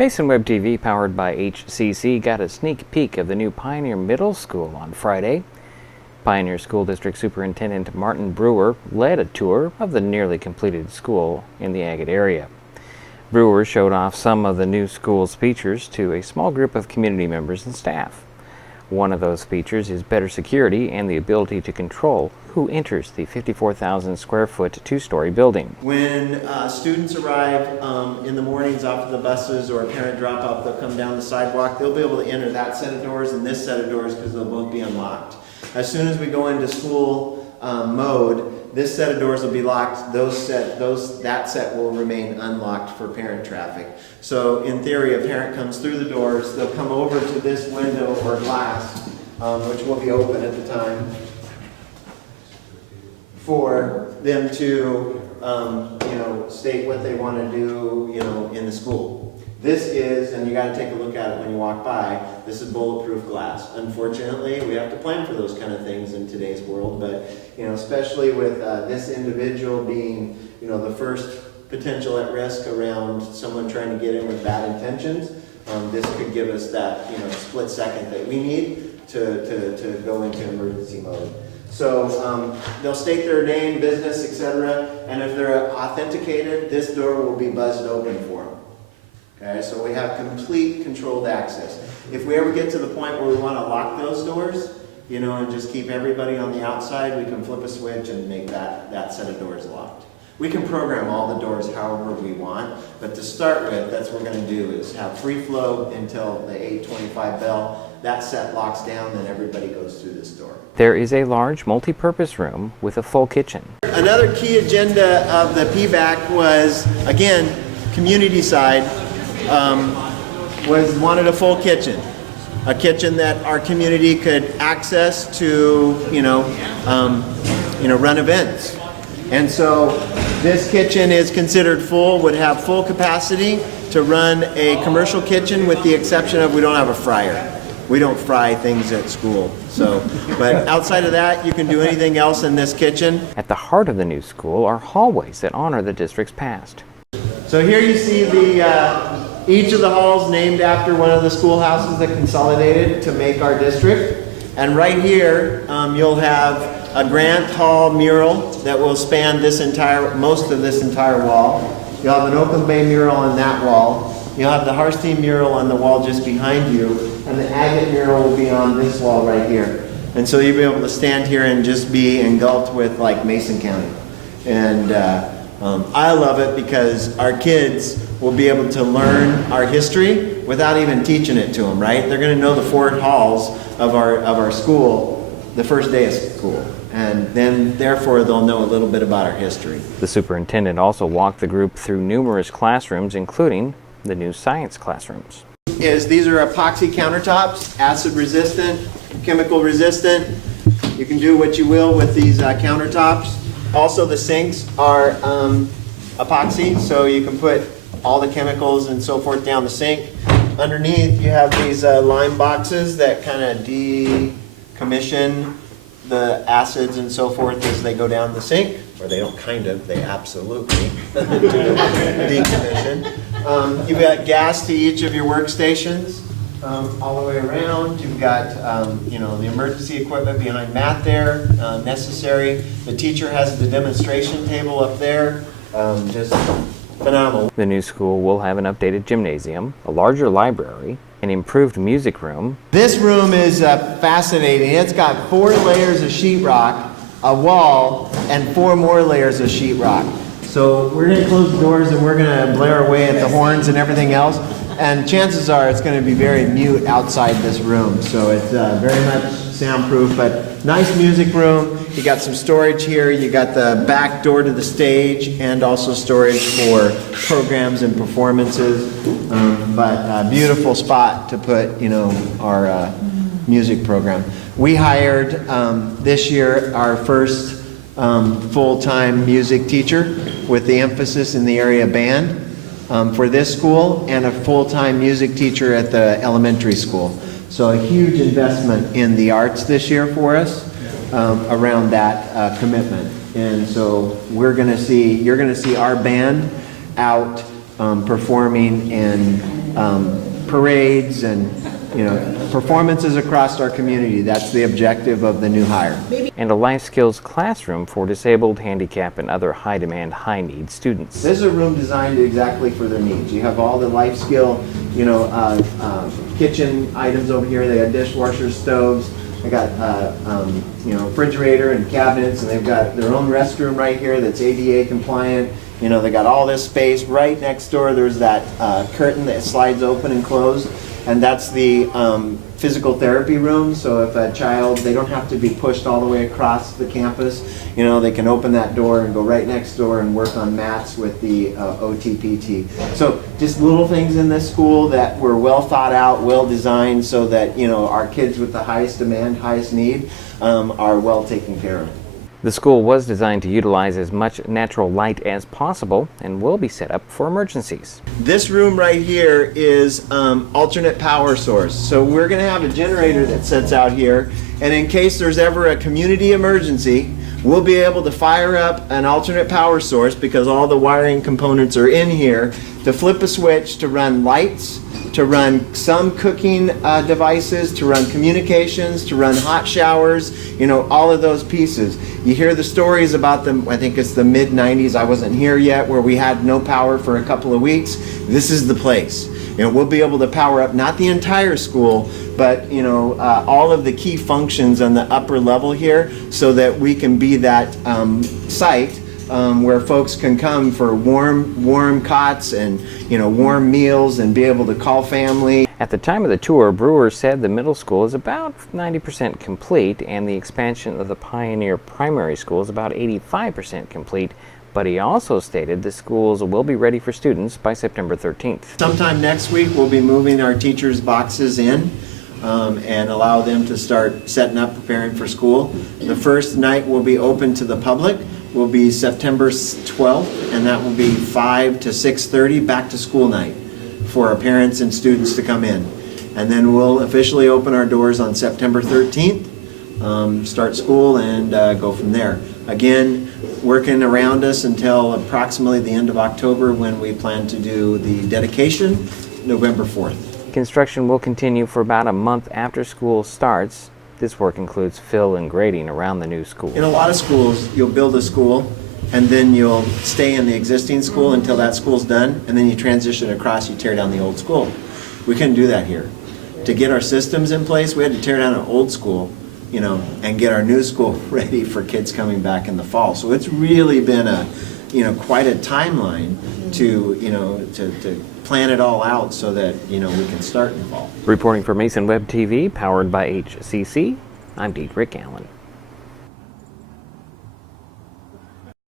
Mason Web TV, powered by HCC, got a sneak peek of the new Pioneer Middle School on Friday. Pioneer School District Superintendent Martin Brewer led a tour of the nearly completed school in the Agate area. Brewer showed off some of the new school's features to a small group of community members and staff. One of those features is better security and the ability to control who enters the 54,000 square foot two-story building. When students arrive in the mornings off of the buses or a parent drop off, they'll come down the sidewalk. They'll be able to enter that set of doors and this set of doors because they'll both be unlocked. As soon as we go into school mode, this set of doors will be locked. That set will remain unlocked for parent traffic. So in theory, a parent comes through the doors, they'll come over to this window or glass, which will be open at the time, for them to state what they want to do in the school. This is, and you got to take a look at it when you walk by, this is bulletproof glass. Unfortunately, we have to plan for those kind of things in today's world, but especially with this individual being the first potential at risk around someone trying to get in with bad intentions, this could give us that split second that we need to go into emergency mode. So they'll state their name, business, etc., and if they're authenticated, this door will be buzzed open for them. Okay, so we have complete controlled access. If we ever get to the point where we want to lock those doors, and just keep everybody on the outside, we can flip a switch and make that set of doors locked. We can program all the doors however we want, but to start with, that's what we're going to do is have free flow until the 8:25 bell. That set locks down, then everybody goes through this door. There is a large multi-purpose room with a full kitchen. Another key agenda of the PBAC was, again, community side, wanted a full kitchen. A kitchen that our community could access to, run events. And so this kitchen is considered full, would have full capacity to run a commercial kitchen with the exception of we don't have a fryer. We don't fry things at school. But outside of that, you can do anything else in this kitchen. At the heart of the new school are hallways that honor the district's past. So here you see each of the halls named after one of the schoolhouses that consolidated to make our district. And right here, you'll have a Grant Hall mural that will span most of this entire wall. You'll have an Oakland Bay mural on that wall. You'll have the Harstein mural on the wall just behind you, and the Agate mural will be on this wall right here. And so you'll be able to stand here and just be engulfed with like Mason County. And I love it because our kids will be able to learn our history without even teaching it to them, right? They're going to know the four halls of our school the first day of school. And then, therefore, they'll know a little bit about our history. The superintendent also walked the group through numerous classrooms, including the new science classrooms. These are epoxy countertops, acid resistant, chemical resistant. You can do what you will with these countertops. Also, the sinks are epoxy, so you can put all the chemicals and so forth down the sink. Underneath, you have these lime boxes that kind of decommission the acids and so forth as they go down the sink. Or they don't they absolutely decommission. You've got gas to each of your workstations all the way around. You've got the emergency equipment behind Matt there, necessary. The teacher has the demonstration table up there, just phenomenal. The new school will have an updated gymnasium, a larger library, an improved music room. This room is fascinating. It's got 4 layers of sheetrock, a wall, and 4 more layers of sheetrock. So we're going to close the doors and we're going to blare away at the horns and everything else. And chances are it's going to be very mute outside this room. So it's very much soundproof, but nice music room. You got some storage here. You got the back door to the stage and also storage for programs and performances. But beautiful spot to put, our music program. We hired this year our first full-time music teacher with the emphasis in the area of band for this school, and a full-time music teacher at the elementary school. So a huge investment in the arts this year for us around that commitment. And so you're going to see our band out performing and parades and, you know, performances across our community. That's the objective of the new hire. And a life skills classroom for disabled, handicapped, and other high-demand, high-need students. This is a room designed exactly for their needs. You have all the life skill, you know, kitchen items over here. They got dishwashers, stoves. They got, you know, refrigerator and cabinets, and they've got their own restroom right here that's ADA compliant. You know, they got all this space. Right next door, there's that curtain that slides open and closed, and that's the physical therapy room. So if a child, they don't have to be pushed all the way across the campus. You know, they can open that door and go right next door and work on mats with the OTPT. So just little things in this school that were well thought out, well designed, so that, you know, our kids with the highest demand, highest need are well taken care of. The school was designed to utilize as much natural light as possible and will be set up for emergencies. This room right here is alternate power source. So we're going to have a generator that sits out here, and in case there's ever a community emergency, we'll be able to fire up an alternate power source, because all the wiring components are in here, to flip a switch to run lights, to run some cooking devices, to run communications, to run hot showers, you know, all of those pieces. You hear the stories about them, I think it's the mid-90s, I wasn't here yet, where we had no power for a couple of weeks. This is the place. You know, we'll be able to power up not the entire school, but, you know, all of the key functions on the upper level here, so that we can be that site where folks can come for warm cots and, you know, warm meals, and be able to call family. At the time of the tour, Brewer said the middle school is about 90% complete, and the expansion of the Pioneer Primary School is about 85% complete. But he also stated the schools will be ready for students by September 13th. Sometime next week, we'll be moving our teachers' boxes in and allow them to start setting up, preparing for school. The first night will be open to the public. Will be September 12th, and that will be 5 to 6:30, back to school night for our parents and students to come in. And then we'll officially open our doors on September 13th, start school, and go from there. Again, working around us until approximately the end of October, when we plan to do the dedication, November 4th. Construction will continue for about a month after school starts. This work includes fill and grading around the new school. In a lot of schools, you'll build a school, and then you'll stay in the existing school until that school's done, and then you transition across, you tear down the old school. We couldn't do that here. To get our systems in place, we had to tear down an old school, you know, and get our new school ready for kids coming back in the fall. So it's really been a, you know, quite a timeline to, you know, to plan it all out so that, you know, we can start in the fall. Reporting for Mason Web TV, powered by HCC, I'm Dietrich Allen.